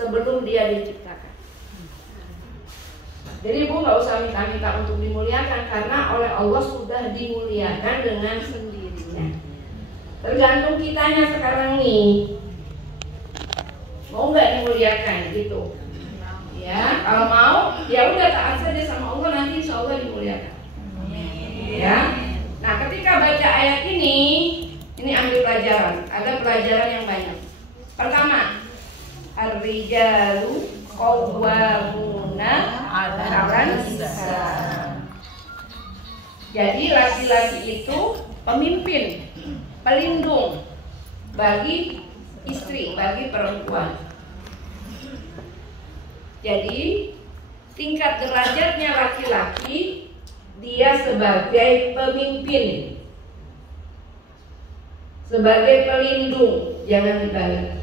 sebelum dia diciptakan. Jadi ibu nggak usah minta-minta untuk dimuliakan, karena oleh Allah sudah dimuliakan dengan sendirinya. Tergantung kitanya sekarang nih, mau nggak dimuliakan gitu. Ya, kalau mau, ya udah taat saja sama Allah, nanti insya Allah dimuliakan. Ya. Nah, ketika baca ayat ini ambil pelajaran. Ada pelajaran yang banyak. Pertama, ar-rijalu qawwamuna 'alan nisa. Jadi laki-laki itu pemimpin, pelindung bagi istri, bagi perempuan. Jadi tingkat derajatnya laki-laki, dia sebagai pemimpin, sebagai pelindung, jangan dibalik.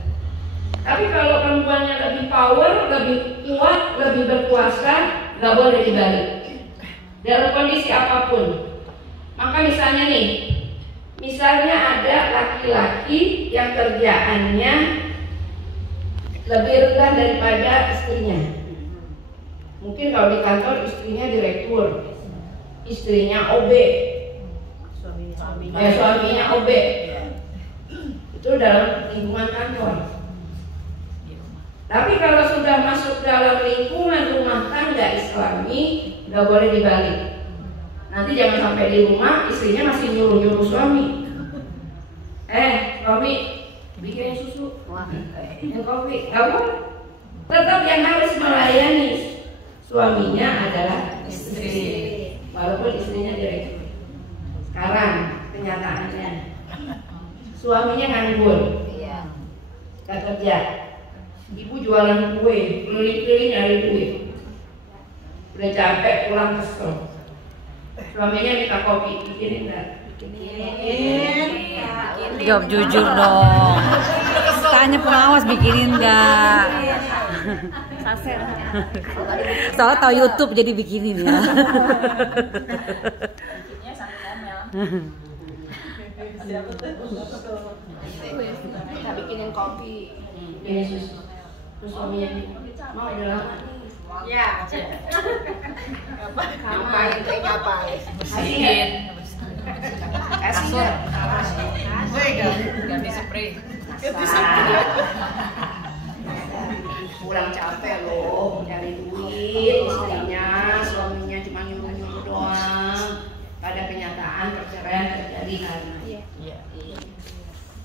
Tapi kalau perempuannya lebih power, lebih kuat, lebih berkuasa, nggak boleh dibalik dalam kondisi apapun. Maka misalnya nih, misalnya ada laki-laki yang kerjaannya lebih rendah daripada istrinya. Mungkin kalau di kantor istrinya direktur, istrinya OB, suaminya OB. Itu dalam lingkungan kantor. Tapi kalau sudah masuk dalam lingkungan rumah tangga Islami, nggak boleh dibalik. Nanti jangan sampai di rumah istrinya masih nyuruh suami. Suami bikin susu, yang kopi, nggak boleh. Tetap yang harus melayani suaminya adalah istri, walaupun istrinya direktur. Sekarang kenyataannya, suaminya nganggur, nggak kerja. Ibu jualan kue, keliling-keliling nyari duit. Udah capek, pulang kesel. Suaminya minta kopi, bikinin nggak? Bikinin. Jawab jujur dong. Tanya pengawas bikinin nggak? Saset. Soalnya tahu YouTube jadi bikinin ya. Bikinnya sambil ngomel. Kita bikinin kopi, bikinin susu. Terus suaminya mau udah lama nih. Ya. Ngapain? Bersihin. Kasur. Ganti spray. Pulang capek loh, cari duit, istrinya, suaminya cuma nyuruh-nyuruh doang. Pada kenyataan perceraian terjadi karena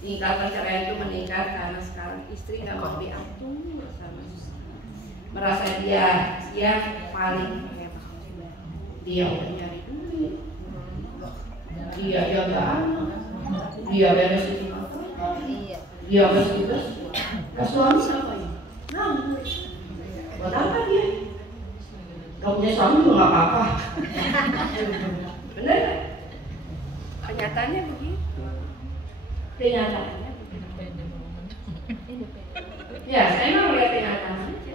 tingkat perceraian itu meningkat karena sekarang istri nggak mau diatur sama suami. Merasa dia paling hebat, dia udah nyari duit, dia jaga anak, dia beresin apa, dia beres-beres. Ke suami apa ya? Buat apa dia? Gak punya suami juga gak apa-apa. Bener gak? Kenyataannya begitu. Kenyataannya begitu. Ya, saya memang melihat kenyataan aja.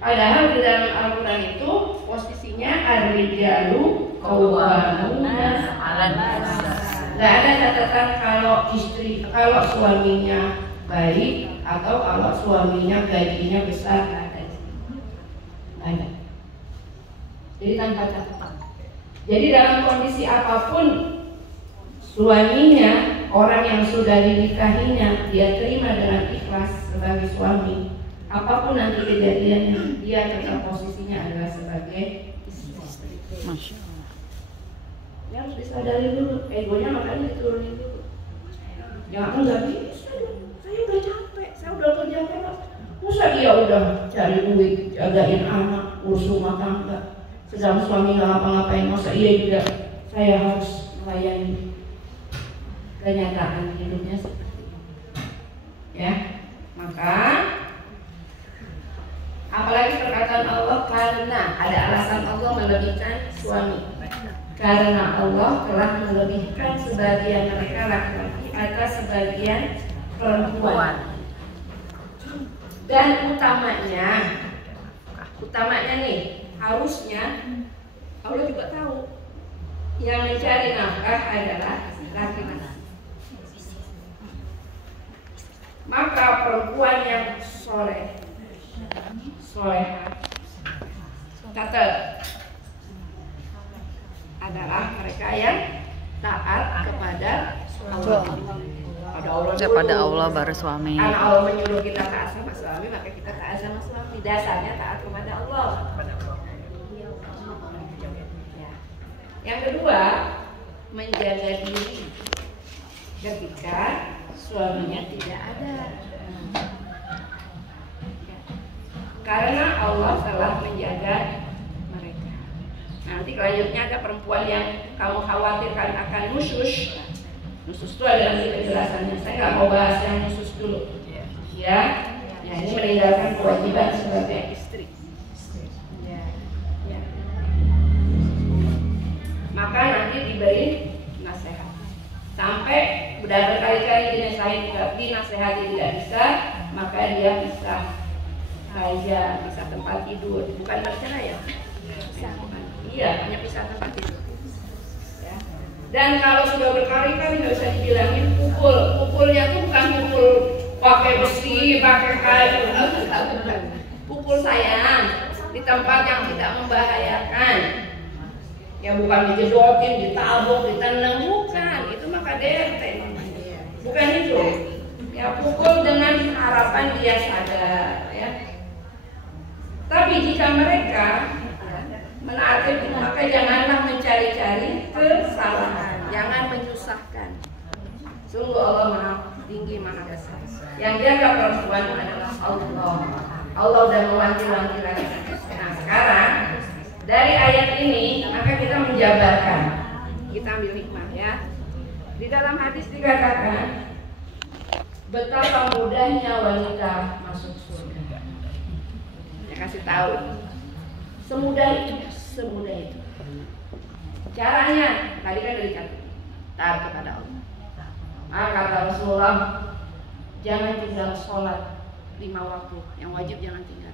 Padahal di dalam Al-Quran itu posisinya ar-rijalu qawwamuna 'alan nisa. Gak ada catatan kalau suaminya baik atau kalau suaminya gajinya besar, nggak ada. Ada. Jadi tanpa catatan. Jadi dalam kondisi apapun suaminya, orang yang sudah dinikahinya, dia terima dengan ikhlas sebagai suami. Apapun nanti kejadiannya, dia tetap posisinya adalah sebagai istri. Masya Allah. Ya harus disadari dulu, egonya makanya diturunin dulu. Jangan nggak bisa. Saya udah capek, saya udah kerja keras. Masa dia udah cari duit, jagain anak, urus rumah tangga, sedang suami nggak ngapa-ngapain, masa iya juga saya harus melayani? Kenyataan hidupnya seperti itu. Ya, maka apalagi perkataan Allah, karena ada alasan Allah melebihkan suami. Karena Allah telah melebihkan sebagian mereka laki-laki atas sebagian perempuan. Dan utamanya nih, harusnya Allah juga tahu yang mencari nafkah adalah laki-laki. Maka perempuan yang soleh, solehah. Catat, adalah mereka yang taat kepada Allah. Pada Allah baru suami. Karena Allah menyuruh kita taat sama suami, maka kita taat sama suami. Dasarnya taat kepada Allah. Ya. Yang kedua, menjaga diri ketika suaminya tidak ada. Karena Allah telah menjaga mereka. Nanti selanjutnya ada perempuan yang kamu khawatirkan akan nusyus. Nusyus itu adalah penjelasannya. Saya nggak mau bahas yang nusyus dulu. Ya, ini meninggalkan kewajiban sebagai istri. Ya. Maka nanti diberi nasihat. Sampai udah berkali-kali dinasehati tidak bisa, maka dia bisa aja, bisa tempat tidur, bukan bercerai ya? Iya, hanya bisa tempat tidur. Ya. Dan kalau sudah berkali-kali nggak bisa dibilangin pukulnya tuh bukan pukul pakai besi, pakai kayu, pukul sayang di tempat yang tidak membahayakan. Ya bukan dijedotin, ditabuk, ditendang, bukan. Itu mah KDRT. Bukan itu. Ya pukul dengan harapan dia sadar. Ya. Tapi jika mereka menaati, maka janganlah mencari-cari kesalahan, jangan menyusahkan. Sungguh Allah Maha Tinggi, Maha Besar. Yang jaga perempuan adalah Allah. Allah sudah mewanti-wanti lagi. Nah sekarang dari ayat ini maka kita menjabarkan, kita ambil hikmah ya. Di dalam hadis dikatakan betapa mudahnya wanita masuk surga. Saya kasih tahu, semudah itu. Caranya tadi kan dari taat kepada Allah. Kata Rasulullah, jangan tinggal sholat 5 waktu, yang wajib jangan tinggal.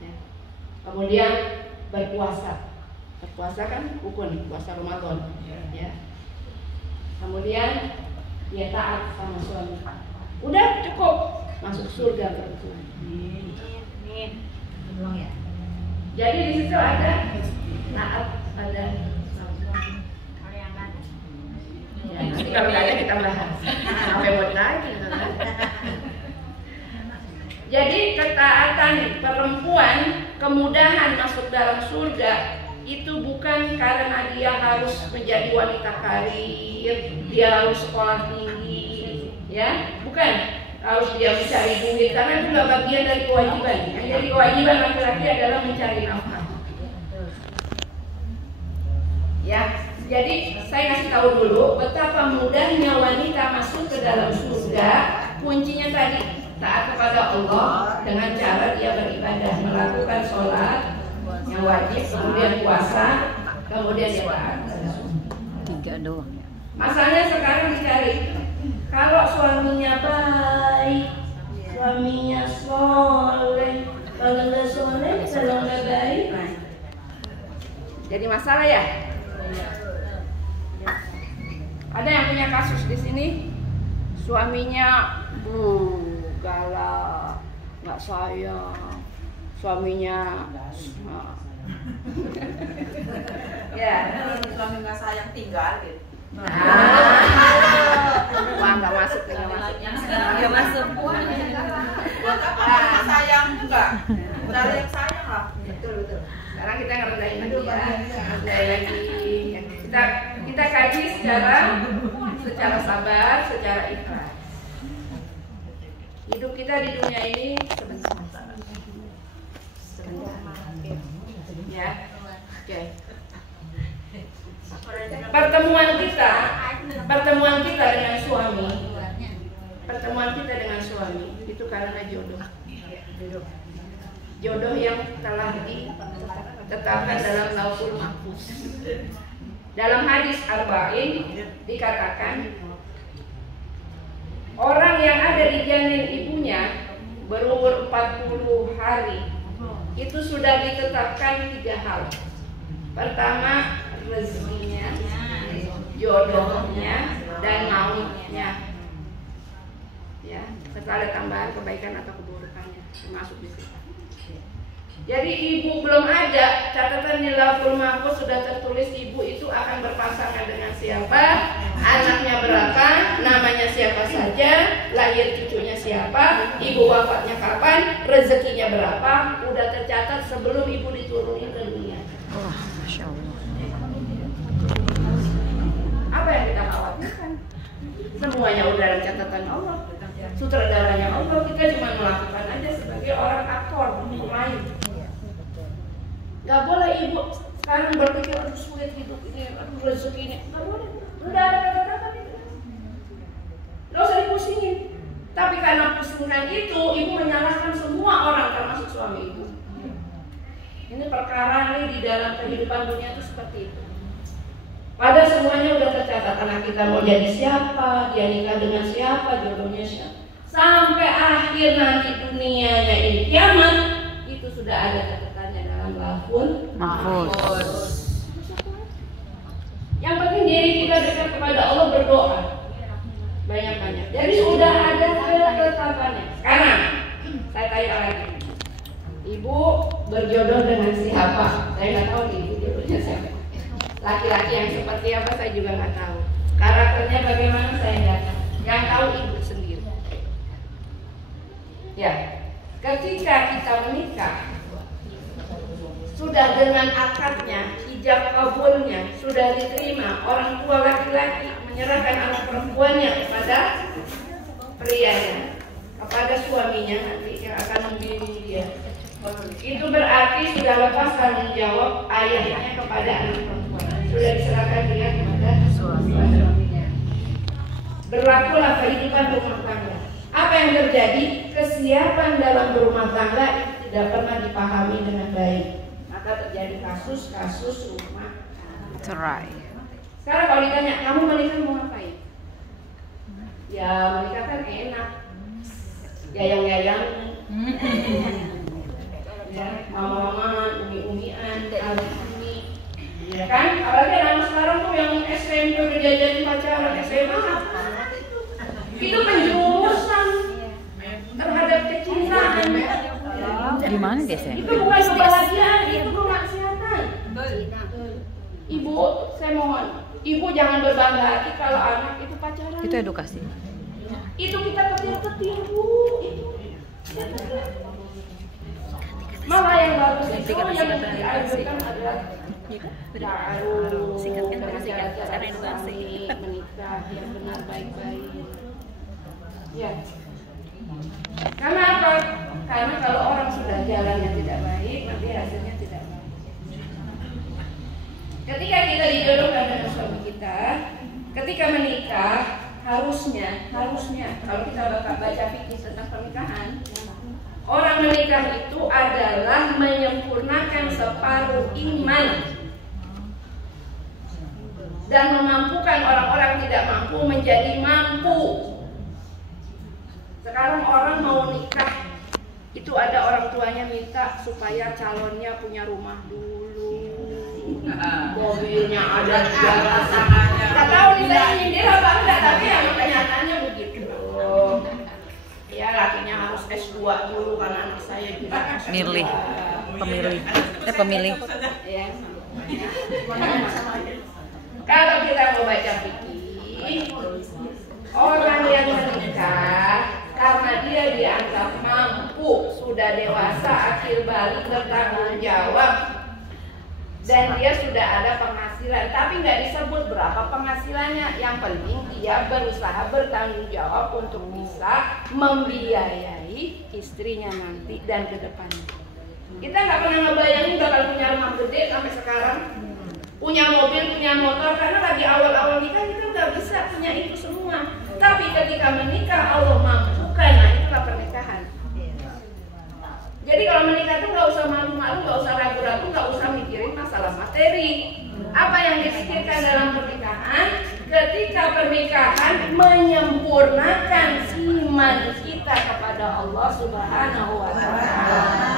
Ya. Kemudian berpuasa kan rukun, puasa Ramadan. Ya. Kemudian dia taat sama suami. Udah cukup, masuk surga perempuan. Jadi di situ ada taat, ada ya, nanti kalau nggak ada kita bahas. Sampai buat lagi. Jadi ketaatan perempuan, kemudahan masuk dalam surga itu bukan karena dia harus menjadi wanita karir, dia harus sekolah tinggi, ya, bukan. Harus dia mencari duit, karena itu nggak bagian dari kewajiban. Yang jadi kewajiban laki-laki adalah mencari nafkah. Ya, jadi saya kasih tahu dulu betapa mudahnya wanita masuk ke dalam surga. Kuncinya tadi taat kepada Allah dengan cara dia beribadah, melakukan sholat yang wajib, kemudian puasa, kemudian dia taat. 3 doang. Masalahnya sekarang dicari. Kalau suaminya baik, suaminya soleh, kalau nggak soleh, kalau nggak baik, jadi masalah ya. Ada yang punya kasus di sini, suaminya galak, nggak sayang, suaminya ya. Suami nggak sayang tinggal gitu. Wah, nggak masuk, nggak masuk. Buat apa sayang enggak? Udah yang sayang lah. Betul. Sekarang kita ngerendahin lagi ya, rendahin lagi. Kita kaji secara sabar, secara ikhlas. Hidup kita di dunia ini sebentar. Ya, oke. Pertemuan kita dengan suami itu karena jodoh yang telah ditetapkan dalam Lauhul Mahfuz. Dalam hadis Arba'in dikatakan orang yang ada di janin ibunya berumur 40 hari itu sudah ditetapkan 3 hal. Pertama, rezekinya, jodohnya, dan mautnya. Ya. serta ada tambahan kebaikan atau keburukannya termasuk di situ. Jadi ibu belum ada, catatan di Lauhul Mahfuz sudah tertulis ibu itu akan berpasangan dengan siapa, anaknya berapa, namanya siapa saja, lahir cucunya siapa, ibu wafatnya kapan, rezekinya berapa, udah tercatat sebelum ibu diturunin ke dunia. Wah, Masya Allah. Apa yang kita khawatirkan? Semuanya udah dalam catatan Allah, sutradaranya Allah, kita cuma melakukan aja sebagai orang aktor, pemain. Gak boleh ibu sekarang berpikir aduh sulit hidup ini, aduh rezeki ini. Gak boleh, udah ada kata-kata itu. Gak usah dipusingin. Tapi karena pusingkan itu, ibu menyalahkan semua orang termasuk suami ibu. Ini perkara ini di dalam kehidupan dunia itu seperti itu. Padahal semuanya udah tercatat, anak kita mau jadi siapa, dia nikah dengan siapa, jodohnya siapa. Sampai akhir nanti dunianya ini kiamat, itu sudah ada catatannya dalam Lauhul Mahfuz. Yang penting diri kita dekat kepada Allah, berdoa banyak-banyak. Jadi sudah ada ketetapannya. Sekarang saya tanya lagi, ibu berjodoh dengan siapa? Saya nggak tahu nih ibu jodohnya siapa. Laki-laki yang seperti apa saya juga nggak tahu. Karakternya bagaimana saya nggak tahu. Yang tahu ibu sendiri. Ya, ketika kita menikah, sudah dengan akadnya, ijab kabulnya sudah diterima, orang tua laki-laki menyerahkan anak perempuannya kepada prianya, kepada suaminya nanti yang akan membimbing dia. Itu berarti sudah lepas tanggung jawab ayahnya kepada anak perempuan, sudah diserahkan dia kepada suaminya. Berlakulah kehidupan rumah tangga. Apa yang terjadi? Kesiapan dalam berumah tangga itu tidak pernah dipahami dengan baik. Maka terjadi kasus-kasus rumah Cerai. Sekarang kalau ditanya, kamu menikah mau ngapain? Ya menikah kan enak, yayang-yayang, ya, mama-mama, umi-umian, adik-umi, ya kan? Apalagi anak sekarang tuh yang SMP udah diajarin pacaran, SMA, itu penjumusan terhadap kecintaan. Gimana guys ya? Itu bukan kebahagiaan, itu kemaksiatan. Ibu, saya mohon, ibu jangan berbangga hati kalau anak itu pacaran. Itu edukasi. Itu kita ketir-ketir, Bu. Itu. Malah yang bagus itu yang dianjurkan adalah Singkatkan dengan singkat, karena edukasi. Menikah yang benar baik-baik. Ya. Karena apa? Karena kalau orang sudah jalannya tidak baik, nanti hasilnya tidak baik. Ketika kita dijodohkan dengan suami kita, ketika menikah, harusnya kalau kita baca fikih tentang pernikahan, orang menikah itu adalah menyempurnakan separuh iman dan memampukan orang-orang tidak mampu menjadi mampu. Sekarang orang mau nikah itu ada orang tuanya minta supaya calonnya punya rumah dulu, mobilnya ada, pasangannya. Nggak tahu nih saya nyindir apa enggak, tapi ya kenyataannya begitu. Ya lakinya harus S2 dulu karena anak saya juga Milih, pemilih. Ya. Kalau kita mau baca fikih, orang yang menikah karena dia dianggap mampu, sudah dewasa, akhir balik, bertanggung jawab, dan dia sudah ada penghasilan, tapi nggak disebut berapa penghasilannya. Yang penting dia berusaha bertanggung jawab untuk bisa membiayai istrinya nanti dan ke depannya. Kita nggak pernah ngebayangin bakal punya rumah gede sampai sekarang, punya mobil, punya motor, karena lagi awal-awal nikah kita nggak bisa punya itu semua. Tapi ketika menikah Allah mampukan, nah itulah pernikahan. Jadi kalau menikah tuh nggak usah malu-malu, nggak usah ragu-ragu, nggak usah mikirin masalah materi. Apa yang dipikirkan dalam pernikahan? Ketika pernikahan menyempurnakan iman kita kepada Allah Subhanahu wa Ta'ala.